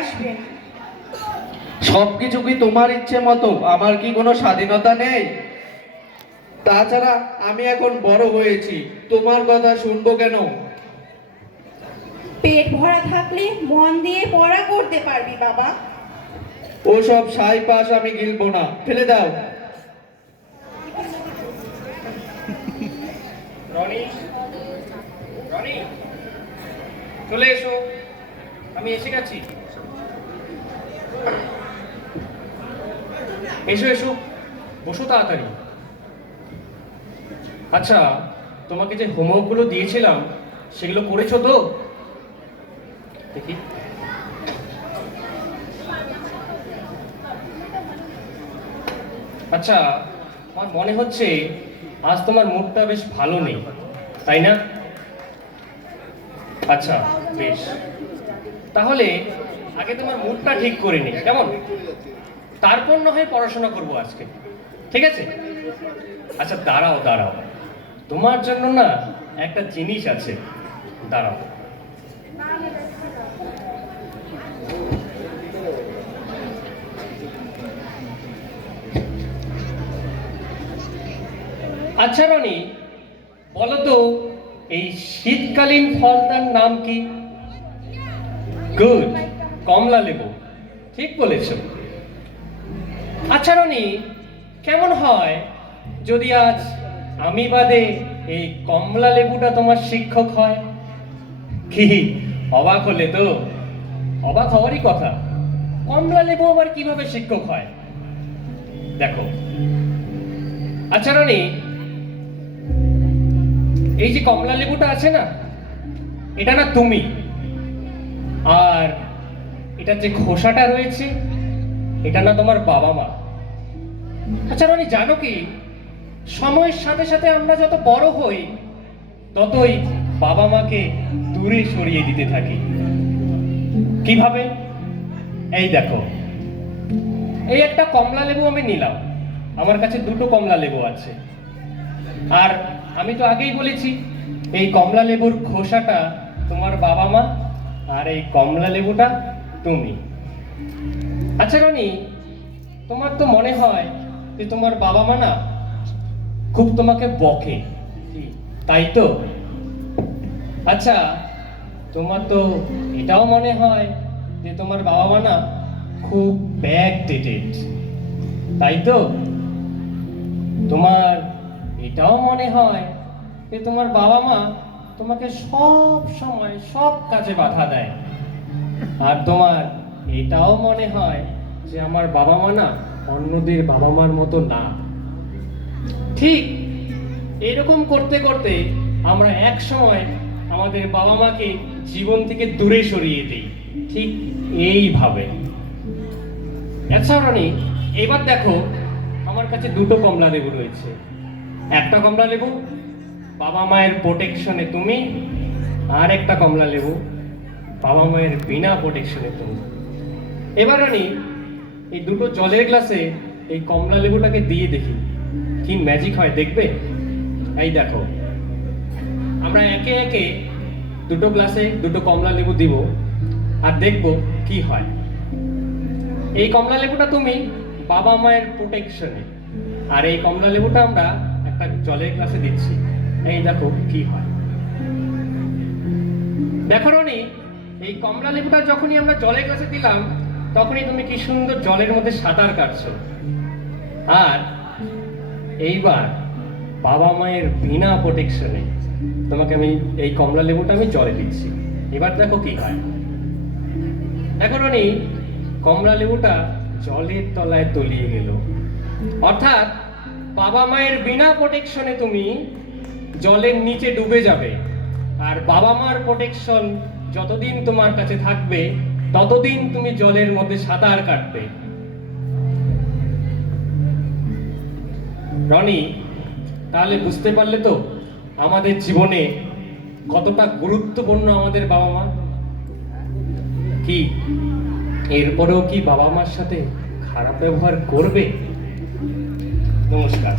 আসবেন। সবকিছু কি তোমার ইচ্ছে মতো? আমার কি কোনো স্বাধীনতা নেই? তাছাড়া আমি এখন বড় হয়েছি, তোমার কথা শুনবো কেন? পেট ভরা থাকলে মন দিয়ে পড়া করতে পারবি বাবা। ওসব সাই পাশ আমি গিলবো না, ফেলে দাও। রনি, রনি, চলে এসো, আমি এসে গেছি। এসো এসো, বসো তাড়াতাড়ি। আচ্ছা, তোমাকে যে হোমওয়ার্কগুলো দিয়েছিলাম সেগুলো করেছো তো? দেখি। আচ্ছা, আমার মনে হচ্ছে আজ তোমার মুডটা বেশ ভালো নেই, তাই না? আচ্ছা, বেশ, তাহলে আগে তোমার মুডটা ঠিক করে নি, কেমন? তারপর না হয় পড়াশোনা করবো আজকে, ঠিক আছে? আচ্ছা, দাঁড়াও দাঁড়াও, তোমার জন্য না একটা জিনিস আছে, দাঁড়াও। আচ্ছা রনি, বলো তো এই শীতকালীন ফলটার নাম কি? গুড, কমলা লেবু, ঠিক বলেছ। আচ্ছা রনি, কেমন হয় যদি আজ আমি বাদে এই কমলা লেবুটা তোমার শিক্ষক হয়? কি অবাক হলে তো? অবাক হওয়ারই কথা, কমলা লেবু আবার কিভাবে শিক্ষক হয়? দেখো, আচ্ছা রনি, এই যে কমলা লেবুটা আছে না, এটা না তুমি, আর এটার যে খোসাটা রয়েছে এটা না তোমার বাবা মা। আচ্ছা রনি, জানো কি সময়ের সাথে সাথে আমরা যত বড় হই ততই বাবা মাকে দূরে সরিয়ে দিতে থাকি। কিভাবে? এই দেখো, এই একটা কমলা লেবু আমি নিলাম, আমার কাছে দুটো কমলা লেবু আছে, আর আমি তো আগেই বলেছি এই কমলা লেবুর খোসাটা তোমার বাবা মা, আর এই কমলা লেবুটা তুমি। আচ্ছা রনি, তোমার তো মনে হয় যে তোমার বাবা মা না খুব তোমাকে বকে, তাই তো? আচ্ছা, তোমার তো এটাও মনে হয় যে তোমার বাবা মা না খুব ব্যাকডেটেড, তাই তো? তোমার এটাও মনে হয় যে তোমার বাবা মা তোমাকে সব সময় সব কাজে বাধা দেয়, আর তোমার এটাও মনে হয় যে আমার বাবা মা না অন্যদের বাবা মার মতো না। ঠিক এরকম করতে করতে আমরা এক সময় আমাদের বাবা মাকে জীবন থেকে দূরে সরিয়ে দিই, ঠিক এইভাবে। আচ্ছা রনি, এবার দেখো আমার কাছে দুটো কমলা লেবু রয়েছে। একটা কমলা লেবু বাবা মায়ের প্রোটেকশনে তুমি, আর একটা কমলা লেবু বাবা মায়ের বিনা প্রোটেকশনে তুমি। এবার রানী, এই দুটো জলের গ্লাসে এই কমলা লেবুটাকে দিয়ে দেখি কি ম্যাজিক হয়, দেখবে? এই দেখো, আমরা একে একে দুটো গ্লাসে দুটো কমলা লেবু দিব, আর দেখবো কি হয়। এই কমলা লেবুটা তুমি বাবা মায়ের প্রোটেকশনে, আর এই কমলা লেবুটা আমরা একটা জলের গ্লাসে দিচ্ছি, এই দেখো কি হয়। দেখো রনি, এই কমলা লেবুটা যখনই আমরা জলের গ্লাসে দিলাম তখনই তুমি কি সুন্দর জলের মধ্যে সাঁতার কাটছো, আর এইবার বাবা মায়ের বিনা প্রোটেকশনে তোমাকে আমি এই কমলা লেবুটা আমি জলে দিচ্ছি, এবার দেখো কি হয়। দেখো রনি, কমলা লেবুটা জলের তলায় তলিয়ে গেল, অর্থাৎ বাবা মায়ের বিনা প্রোটেকশনে তুমি জলের নিচে ডুবে যাবে, আর বাবা মার প্রোটেকশন যতদিন তোমার কাছে থাকবে ততদিন তুমি জলের মধ্যে সাঁতার কাটবে। রনি, তাহলে বুঝতে পারলে তো আমাদের জীবনে কতটা গুরুত্বপূর্ণ আমাদের বাবা মা। কি এরপরেও কি বাবা মার সাথে খারাপ ব্যবহার করবে? নমস্কার।